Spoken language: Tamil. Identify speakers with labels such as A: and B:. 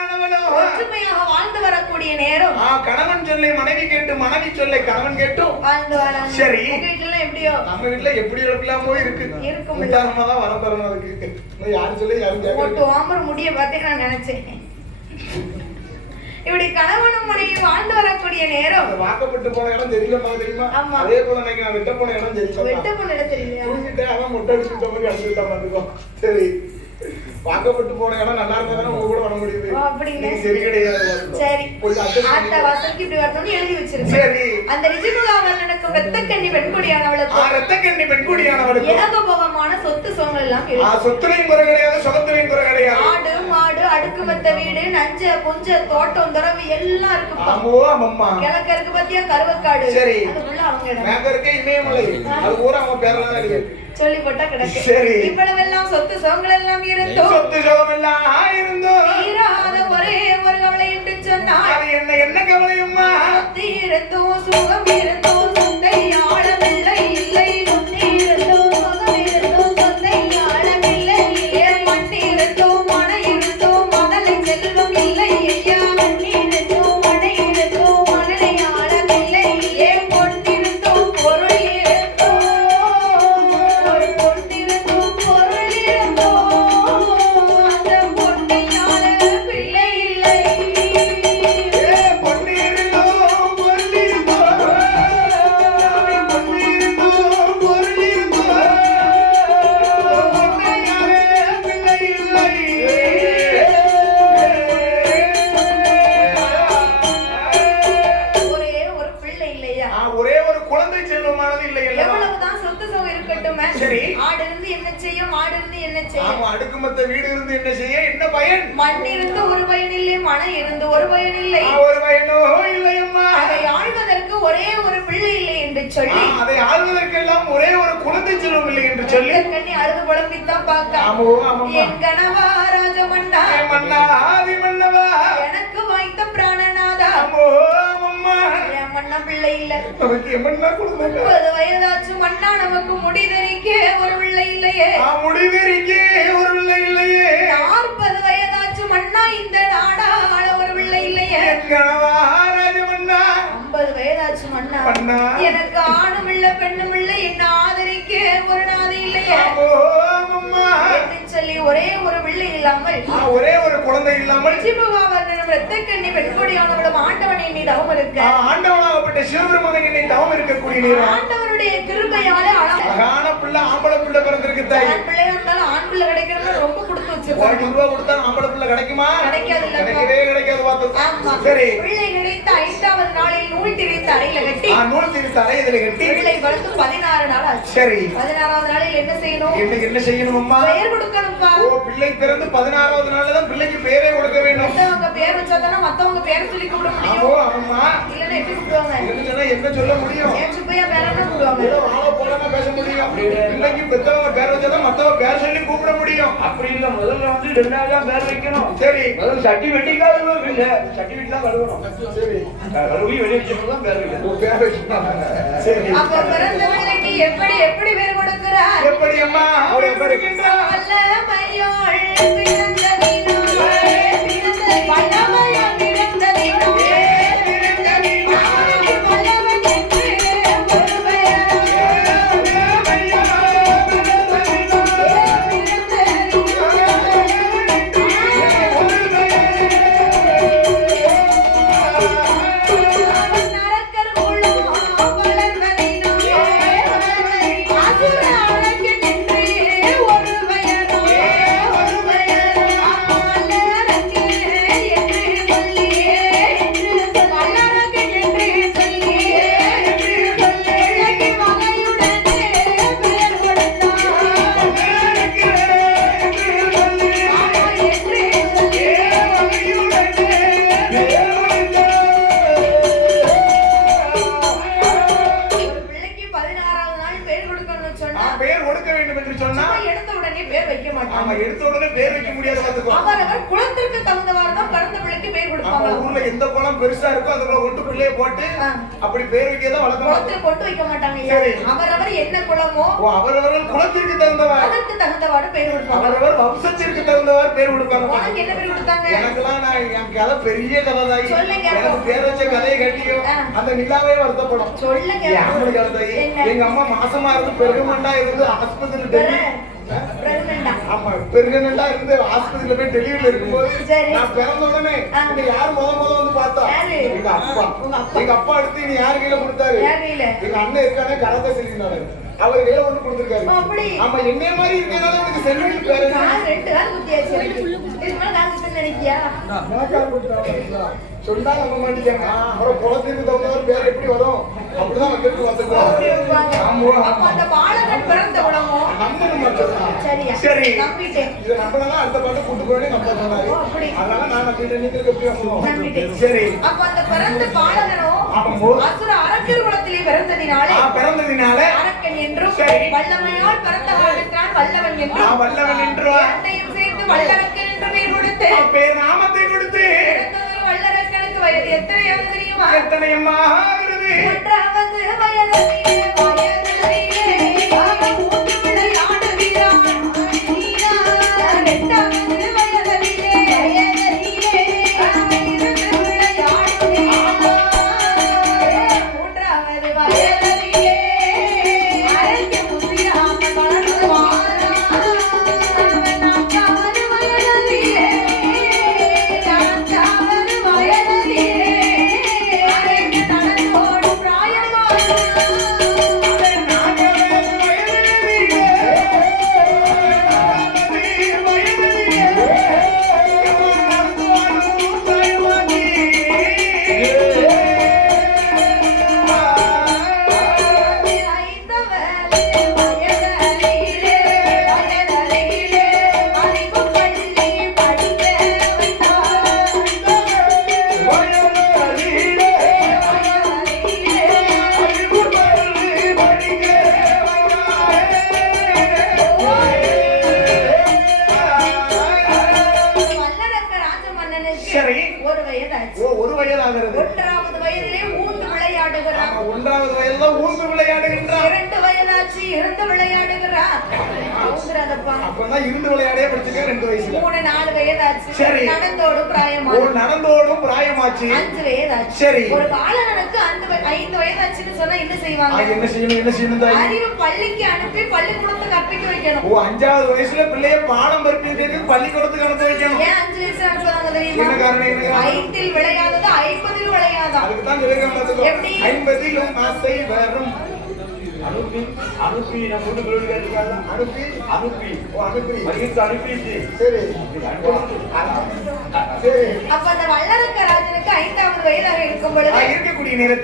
A: மனைவியானவளோ
B: ஒற்றுமையாக வாழ்ந்து வரக்கூடிய நேரம்.
A: ஆ, கணவன் சொல்லை மனைவி கேட்டு மனைவி சொல்லை கணவன் கேட்டும். சரி.
B: வீட்டுல எப்படியோ?
A: நம்ம வீட்டுல எப்படி இருக்கலாமோ இருக்கு.
B: இருக்கும்.
A: நிதானமா தான் வரம் தரணும் அதுக்கு யாரும் சொல்லி யாரும் கேட்கல.
B: ஓமர் முடிய பார்த்தே நான் நினைச்சேன். இப்படி கணவனும் மனைவி வாழ்ந்து வரக்கூடிய நேரம்.
A: வாக்கப்பட்டு போன இடம் தெரியலமா தெரியுமா?
B: ஆமா.
A: அதே போல இன்னைக்கு நான் வெட்ட போன இடம் தெரியல
B: வெட்ட பொண்ணு தெரியலையா?
A: தூங்கிட்டேன் அதான் மொட்டை அடிச்சுட்ட மாதிரி அடிச்சுட்டா பாத்துக்கோ சரி. வாக்கப்பட்டு போன இடம் நல்லா இருந்தா தானே உங்க கூட வர முடியுது. நீங்க சரி கிடையாது.
B: சரி.
A: கொஞ்சம் adjust
B: ஆத்த
A: பண்ணிக்கோ.
B: வாசலுக்கு இப்படி வரணும்னு எழுதி வச்சிருக்கேன்.
A: சரி.
B: அந்த
A: பெண்குடியானவளுக்கு
B: ஏகபோகமான சொத்து சுகங்கள் எல்லாம் இருக்கு
A: சொத்துலையும் குறை கிடையாது சுகத்துலையும் குறை கிடையாது.
B: ஆடு மாடு அடுக்குமத்த வீடு நஞ்ச புஞ்ச தோட்டம் துறவு எல்லாம் இருக்குப்பா.
A: ஆமோ ஆமம்மா.
B: கிழக்கு இருக்கு பாத்தியா கருவக்காடு.
A: சரி.
B: அதுக்குள்ள அவங்க இடம்.
A: மேங்க இருக்க இமயமலை அது பூரா அவன் பேர்ல தான் இருக்கு.
B: சொல்லி போட்டா கிடக்கு.
A: சரி.
B: இவ்வளவெல்லாம் சொத்து சுகங்கள் எல்லாம் இருந்தோம்
A: சொத்து சுகம் எல்லாம் இருந்தோம் என்ன
B: செய்யும்
A: ஆமா அடுக்குமத்த வீடு இருந்து என்ன செய்ய? என்ன பயன்?
B: மண் இருந்து ஒரு பயன் இல்லை மனம் இருந்து ஒரு பயன் இல்லை.
A: ஒரு பயனோ இல்லையம்மா
B: அதை ஆழ்வதற்கு ஒரே ஒரு பிள்ளை இல்லை என்று சொல்லி.
A: அதை ஆள்வதற்கெல்லாம் ஒரே ஒரு குழந்தை செல்வம் இல்லை என்று சொல்லி.
B: கண்ணி அழுது புலம்பித்தான் பார்க்க என் கணவா ராஜமன்னா.
A: மன்னா ஆதி மன்னவா.
B: எனக்கு வாய்த்த பிராணநாதா. மன்னா பிள்ளை இல்ல முப்பது வயதாச்சு மன்னா நமக்கு முடி தரிக்க ஒரு பிள்ளை இல்லையே
A: ஆ, முடிவெறிக்கே ஒரு பிள்ளை இல்லையே
B: நாற்பது வயதாச்சு மன்னா இந்த நாடாள ஒரு பிள்ளை இல்லையே ஐம்பது வயதாச்சு மன்னா. எனக்கு ஆணும் இல்ல பெண்ணும் இல்ல என்ன ஆதரிக்க ஒரு நாதி இல்லையே. சொல்லி ஒரே ஒரு பிள்ளை இல்லாமல்
A: ஒரே ஒரு குழந்தை இல்லாமல்
B: ஜிபுகாவர்ணனும் ரத்தக்கண்ணி பெண்கொடியானவளும் ஆண்டவன் எண்ணி தவம் இருக்க.
A: ஆண்டவனாகப்பட்ட சிவபெருமகன் என்னை தவம் இருக்கக்கூடிய நேரம்
B: ஆண்டவனுடைய கிருபையாலே அழகா
A: அழகான பிள்ளை ஆம்பளை பிள்ளை பிறந்திருக்கு தாய்.
B: பிள்ளையா இருந்தாலும் ஆண் பிள்ளை கிடைக்கிறது ரொம்ப கொடுத்து
A: ஒரு
B: வச்சிருக்காங்க
A: ரூபா கொடுத்தா ஆம்பளை பிள்ளை கிடைக்குமா?
B: கிடைக்காது
A: கிடைக்காது. பார்த்து. சரி.
B: பிள்ளை கிடைத்த ஐந்தாவது நாளில் நூல் திரித்த அறையில கட்டி.
A: நூல் திரித்து அறை இதுல கட்டி.
B: பிள்ளை வளர்த்து பதினாறு நாள் ஆச்சு.
A: சரி.
B: பதினாறாவது நாளில் என்ன செய்யணும்?
A: என்ன என்ன செய்யணும் அம்மா
B: பெயர் கொடுக்கணும்ப்பா.
A: ஓ பிள்ளை பிறந்து பதினாறாவது நாள்ல தான் பிள்ளைக்கு பேரே கொடுக்க வேண்டும்.
B: மத்தவங்க பேர் வச்சாதானே மத்தவங்க பேரை சொல்லி கூப்பிட முடியும்.
A: ஆமா
B: எப்படி கூப்பிடுவாங்க?
A: என்ன சொன்னா என்ன சொல்ல முடியும்?
B: ஏன் சுப்பையா பேர என்ன கூப்பிடுவாங்க
A: வாழ போலன்னா பேச முடியும். பிள்ளைக்கு பெத்தவங்க பேர் வச்சாதான் மத்தவங்க பேர் சொல்லி கூப்பிட முடியும்.
C: அப்படி இல்ல முதல்ல வந்து ரெண்டாவது தான் பேர் வைக்கணும்.
A: சரி.
C: முதல்ல சட்டி வெட்டி கழுவணும் இல்ல. சட்டி வெட்டி தான் கழுவணும்.
A: சரி.
C: கழுவி வெளியே வச்சுட்டு தான் பேர் வைக்கணும்.
A: உன் பேர் வைக்கணும் சரி.
B: அப்ப பிறந்த பிள்ளைக்கு எப்படி எப்படி பேர் கொடுக்கிறார்?
A: எப்படி அம்மா? அவர் எப்படி இருக்கின்றார்
B: வல்லமையோள்
A: பெருசா இருக்கோ குளம் ஒட்டுக்குள்ளேயே போட்டு. அப்படி பேர் வைக்கதான் வழக்கம்
B: குளத்துல கொண்டு வைக்க மாட்டாங்க. அவரவர் என்ன குளமோ
A: ஓ அவரவர்கள் குலத்திற்கு தகுந்தவர்.
B: அதற்கு தகுந்தவாறு பேர் கொடுப்பாங்க.
A: அவரவர் வம்சத்திற்கு தகுந்தவர் பேர் கொடுப்பாங்க.
B: உனக்கு என்ன பேர் கொடுத்தாங்க?
A: எனக்கெல்லாம் நான் என் கதை பெரிய கதை தாயி
B: சொல்லுங்க.
A: எனக்கு பேர் வச்ச கதையை கட்டியும். அந்த நிலாவே வருத்தப்படும்.
B: சொல்லுங்க?
A: எங்க அம்மா மாசமா இருந்து பெருகமண்டா இருந்து ஆஸ்பத்திரி ஆமா பெருகனண்டா இருந்து ஆஸ்பத்திரியில போய் டெலிவரியில இருக்கும்போது
B: சரி.
A: நான் பிறந்த உடனே
B: ஆ.
A: இங்க யார் முத முத வந்து பார்த்தா? எங்க அப்பா. எங்க அப்பா அடுத்து நீ யார் கையில கொடுத்தாரு? எங்க அண்ணன் இருக்கானே கரத்தை செல்லினாரு அவர் கையில ஒண்ணு கொடுத்திருக்காரு? ஆமா என்னைய மாதிரி இருக்கனால பேரு என்ன?
B: ரெண்டு கால் குத்தியாச்சு இதுக்கு மேல குத்துன்னு நினைக்கியா.
A: சொன்னா நம்ப மாட்டீங்க அப்புறம் குளத்திற்கு தகுந்தவர் பேர் எப்படி வரும் அப்படிதான் வந்துருக்கோம். ஆமா. சரி. இதை நம்பினா அடுத்த பாட்டு கூட்டு போய் நம்ப சொன்னாரு.
B: ஓ, அப்படி.
A: அதனால நான் நம்பிட்டு நீங்களுக்கு எப்படி நம்பணும்
B: நம்பிட்டேன்.
A: சரி.
B: அப்ப அந்த பிறந்த பாலகனோ
A: ஆமாம்போ.
B: அசுர அரக்கர் குலத்திலே பிறந்ததினாலே அரக்கன் என்றும். வல்லமையால் பிறந்த காரணத்தினால் வல்லவன் என்றும்
A: வல்லவன் என்றும்
B: இரண்டையும் சேர்த்து வல்லரக்கன் என்று பேர் கொடுத்து
A: பேர் நாமத்தை கொடுத்து.
B: வல்லரக்கனுக்கு வயது எத்தனையாவது தெரியுமா?
A: எத்தனை அம்மா ஆகிறது?
B: ஒன்றாவது வயதிலே விளையாடுகிறான்
A: ஆமா, ஒன்றாவது வயதுல ஊர்ந்து விளையாடுகின்றார்.
B: இரண்டு வயதாச்சு இருந்து விளையாடுகிறான் ஊந்துறாதப்பா
A: அப்பதான் இருந்து விளையாடே ரெண்டு வயசுல.
B: மூணு நாலு வயதாச்சு
A: சரி.
B: நடந்தோடு
A: ஓ
B: பிராயமான
A: நடந்தோடும் பிராயமாச்சு.
B: அஞ்சு வயதாச்சு
A: சரி.
B: ஒரு பாலகனுக்கு வ- ஐந்து வயதாச்சுன்னு சொன்னா என்ன செய்வாங்க?
A: என்ன செய்யணும் என்ன செய்யணும் தாய்?
B: அறிவு பள்ளிக்கு அனுப்பி பள்ளிக்கூடத்தை கற்பிக்க வைக்கணும்.
A: ஓ அஞ்சாவது வயசுல பிள்ளைய பாடம் படிப்பிட்டு பள்ளிக்கூடத்துக்கு அனுப்ப வைக்கணும்.
B: ஏன் அஞ்சு வயசு அனுப்புறாங்க தெரியுமா?
A: என்ன காரணம், என்ன காரணம்?
B: ஐந்தில் விளையாதது ஐம்பதில் விளையாதான்
A: அதுக்கு தான்.
B: எப்படி?
A: ஐம்பதிலும் ஆசை வரும்.
C: அனுப்பி அனுப்பி நம்ம வீட்டு பிள்ளைகளுக்கு கேட்டுக்காங்க
A: அனுப்பி.
C: அனுப்பி.
A: ஓ அனுப்பி.
C: வயிற்று அனுப்பிச்சு
A: சரி. சரி.
B: அப்ப அந்த வல்லரக்க ராஜனுக்கு ஐந்தாவது வயதாக இருக்கும் பொழுது
A: இருக்கக்கூடிய நேரத்தில்